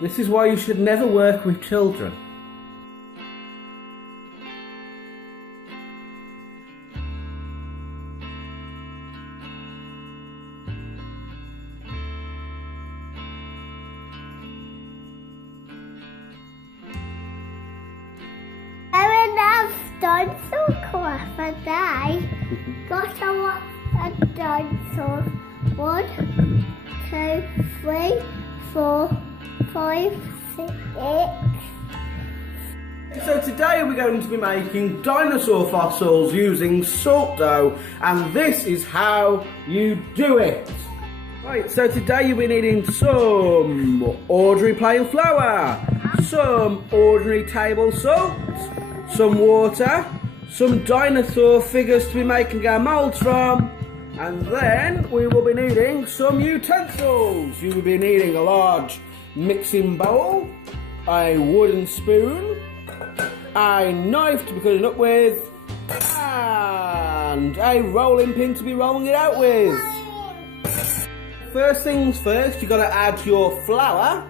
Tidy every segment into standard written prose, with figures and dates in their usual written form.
This is why you should never work with children. Dinosaur class a day. Got to watch a dinosaur. 1, 2, 3, 4, 5, 6. So today we're going to be making dinosaur fossils using salt dough, and this is how you do it. Right, so today you'll be needing some ordinary plain flour, some ordinary table salt, some water, some dinosaur figures to be making our moulds from, and then we will be needing some utensils. You will be needing a large mixing bowl, a wooden spoon, a knife to be cutting up with, and a rolling pin to be rolling it out with. First things first, you've got to add your flour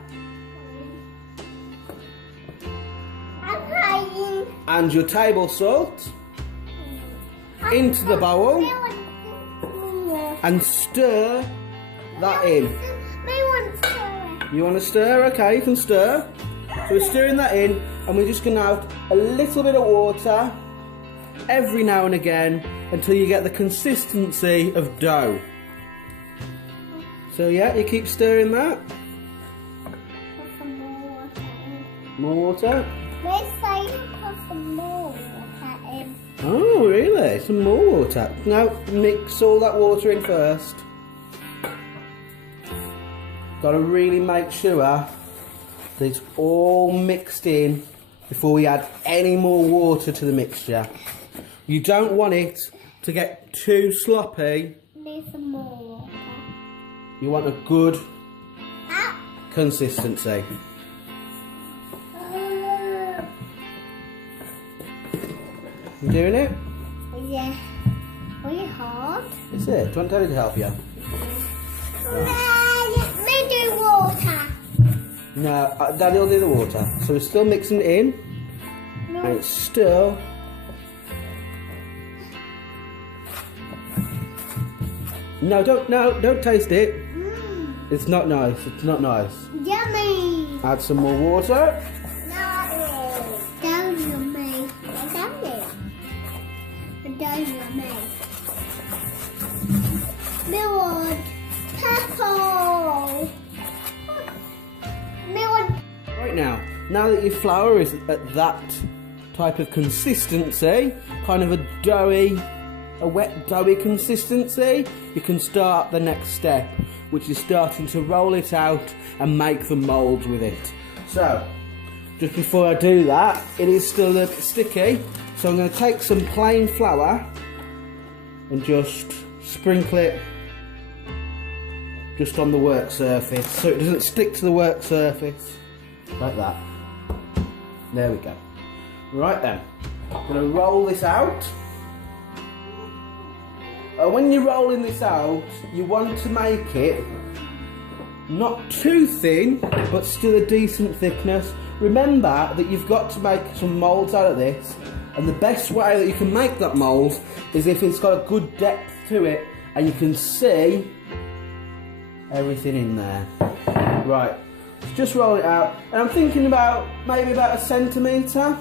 and your table salt into the bowl and stir that in. You want to stir? Okay, you can stir. So we're stirring that in, and we're just going to add a little bit of water every now and again until you get the consistency of dough. So yeah, you keep stirring that. More water? Oh, really? Some more water. Now, mix all that water in first. Got to really make sure that it's all mixed in before we add any more water to the mixture. You don't want it to get too sloppy. Need some more water. You want a good consistency. You doing it? Yeah. Really hard. Is it? Do you want Daddy to help you? Let me do water. No, Daddy will do the water. So we're still mixing it in. No. And it's still... No, don't taste it. It's not nice. It's not nice. Yummy. Add some more water. Melon, purple. Melon. Right now that your flour is at that type of consistency, kind of a wet doughy consistency, you can start the next step, which is starting to roll it out and make the moulds with it. So, just before I do that, it is still a bit sticky, so I'm going to take some plain flour and just sprinkle it just on the work surface so it doesn't stick to the work surface like that. There we go. Right then, I'm going to roll this out. When you're rolling this out, you want to make it not too thin but still a decent thickness. Remember that you've got to make some moulds out of this, and the best way that you can make that mould is if it's got a good depth to it and you can see everything in there. Right, just roll it out, and I'm thinking about maybe about 1 centimetre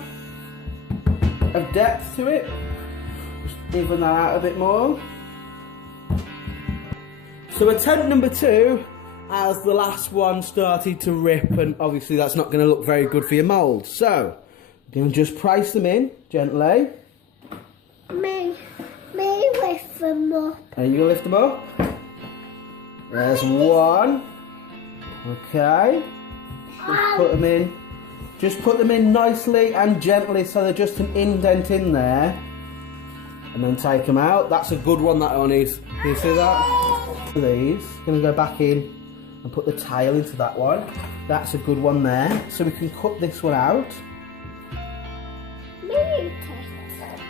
of depth to it. Just even that out a bit more. So attempt number 2, as the last one started to rip, and obviously that's not going to look very good for your mould. So you can just price them in gently. Me lift them up. Are you going to lift them up? There's one. Okay. Just put them in. Just put them in nicely and gently so they're just an indent in there. And then take them out. That's a good one, that one is. Can you see that? These. Going to go back in and put the tail into that one. That's a good one there. So we can cut this one out.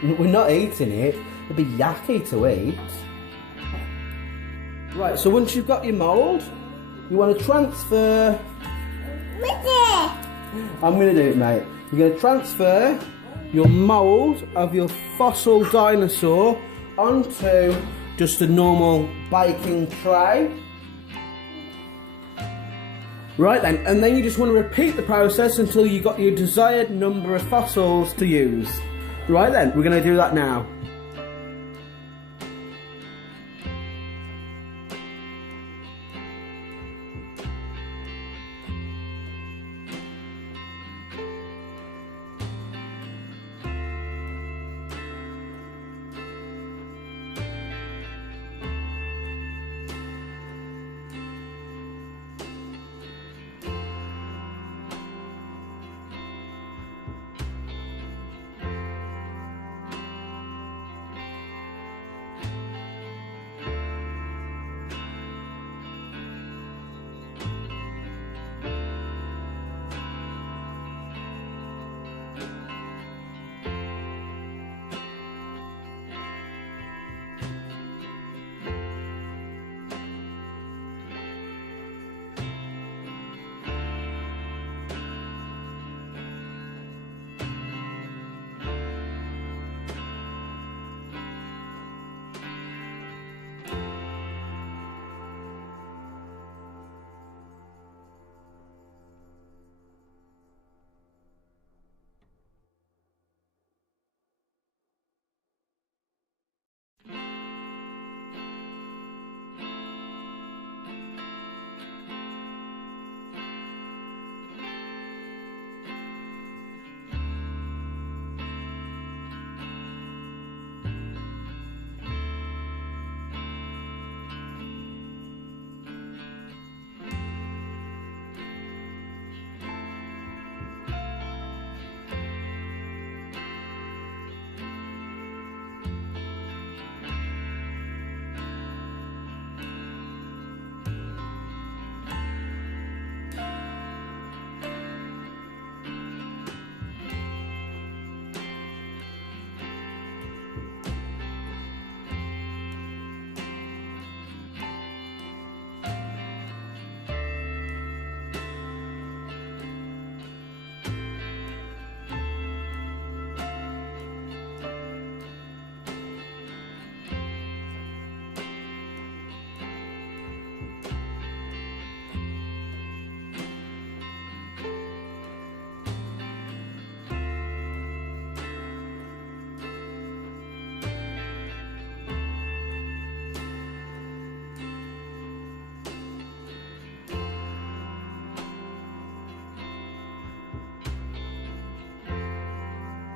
We're not eating it. It'd be yucky to eat. Right, so once you've got your mould, you want to transfer I'm going to do it, mate. You're going to transfer your mould of your fossil dinosaur onto just a normal baking tray. Right then, and then you just want to repeat the process until you got your desired number of fossils to use. Right then, we're going to do that now.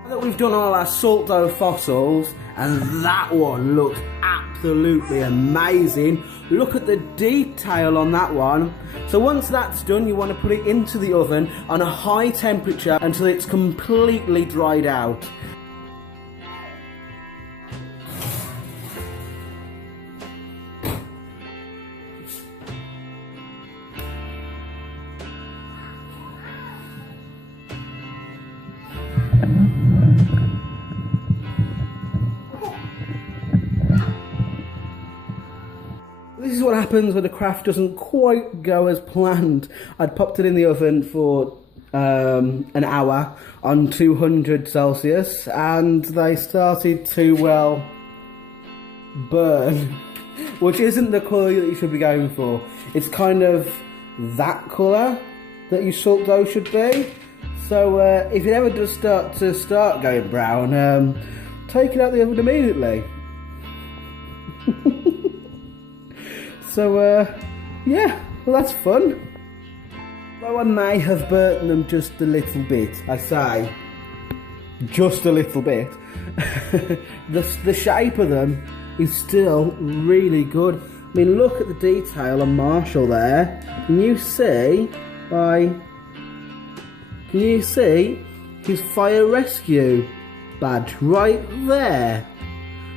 That we've done all our salt dough fossils, and that one looks absolutely amazing. Look at the detail on that one. So once that's done, you want to put it into the oven on a high temperature until it's completely dried out. This is what happens when the craft doesn't quite go as planned. I'd popped it in the oven for an hour on 200 Celsius and they started to, well, burn, which isn't the colour that you should be going for. It's kind of that colour that your salt dough should be. So if it ever does start going brown, take it out the oven immediately. So, yeah, well that's fun. Though I may have burnt them just a little bit, I say, just a little bit, the shape of them is still really good. I mean, look at the detail on Marshall there. Can you see his fire rescue badge right there?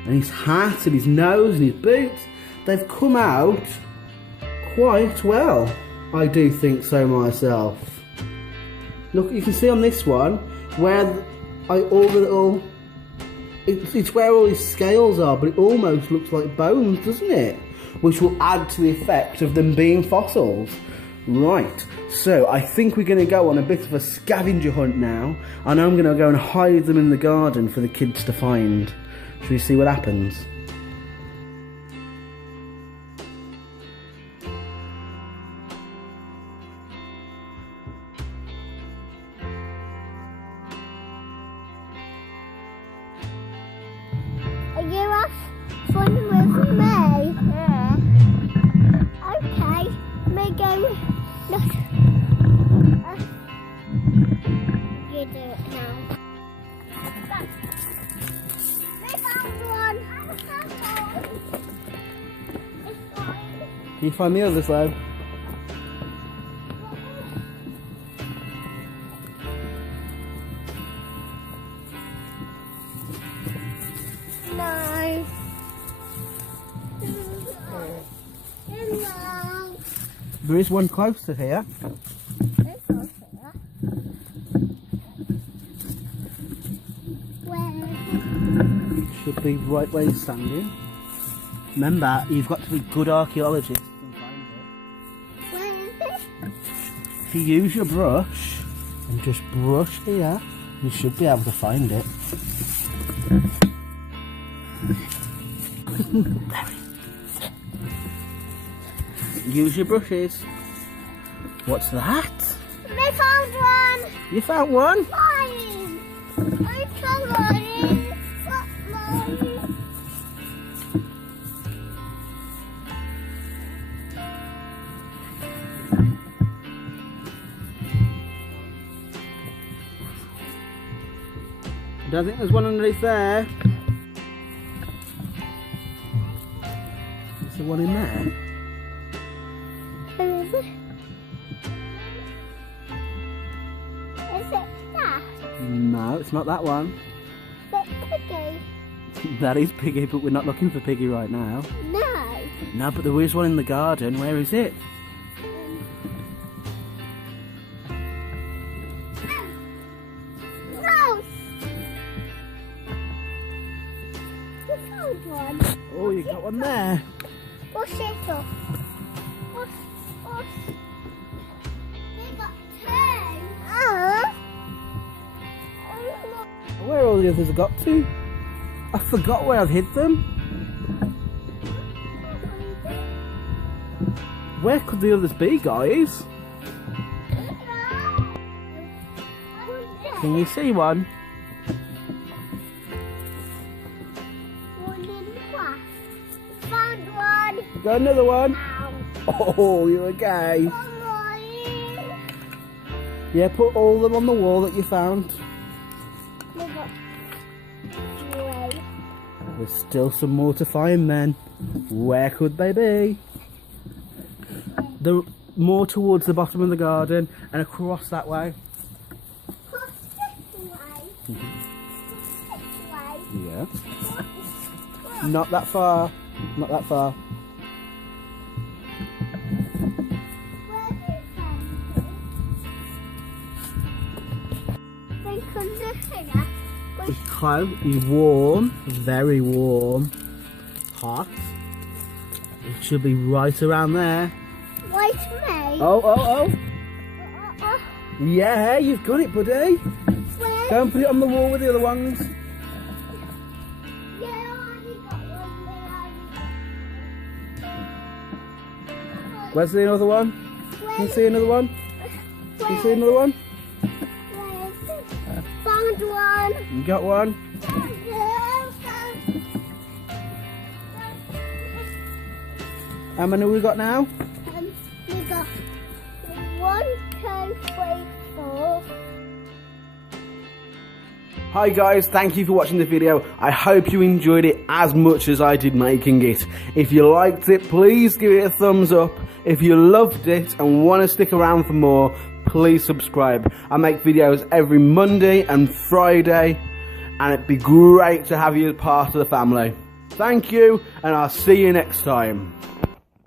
And his hat and his nose and his boots. They've come out quite well, I do think so myself. Look, you can see on this one where it's where all these scales are, but it almost looks like bones, doesn't it? Which will add to the effect of them being fossils. Right, so I think we're going to go on a bit of a scavenger hunt now, and I'm going to go and hide them in the garden for the kids to find. Should we see what happens? Are you off fun with me? Yeah. Okay, me go. Look. You do it now. I found one. I found one. It's fine. Can you find the others, though? No. Hello. There is one closer here. It's not here. Where? Should be right where you're standing. Remember, you've got to be good archaeologists and find it. Where is it? If you use your brush and just brush here, you should be able to find it. Use your brushes. What's that? I found one. You found one? Mine. I found mine. What mine? I don't think there's one underneath there. Is there one in there? Is it? Is it that? No, it's not that one. Is it Piggy? That is Piggy, but we're not looking for Piggy right now. No. No, but there is one in the garden. Where is it? No. You found one. Oh, you got one there. What's it up? What's... We got two. Where all the others have got to? I forgot where I've hid them. Where could the others be, guys? Can you see one? One in the glass. Found one. Got another one? Ow. Oh, you're okay. Mine. Yeah, put all of them on the wall that you found. We got three. There's still some more to find then. Where could they be? They're more towards the bottom of the garden and across that way. Cross this way. Cross this way. Yeah. Cross. Not that far. Not that far. Where is that? They come this here. It's cold, it's warm, very warm, hot. It should be right around there. Wait me. Oh. Yeah, you've got it, buddy. Where? Go and put it on the wall with the other ones. Yeah, I already got one. Where's the other one? Can you see another one? Can you see another one? Where is it? Found one. You got one? How many have we got now? We got 1, 2, 3, 4. Hi guys, thank you for watching the video. I hope you enjoyed it as much as I did making it. If you liked it, please give it a thumbs up. If you loved it and want to stick around for more, please subscribe. I make videos every Monday and Friday, and it'd be great to have you as part of the family. Thank you, and I'll see you next time.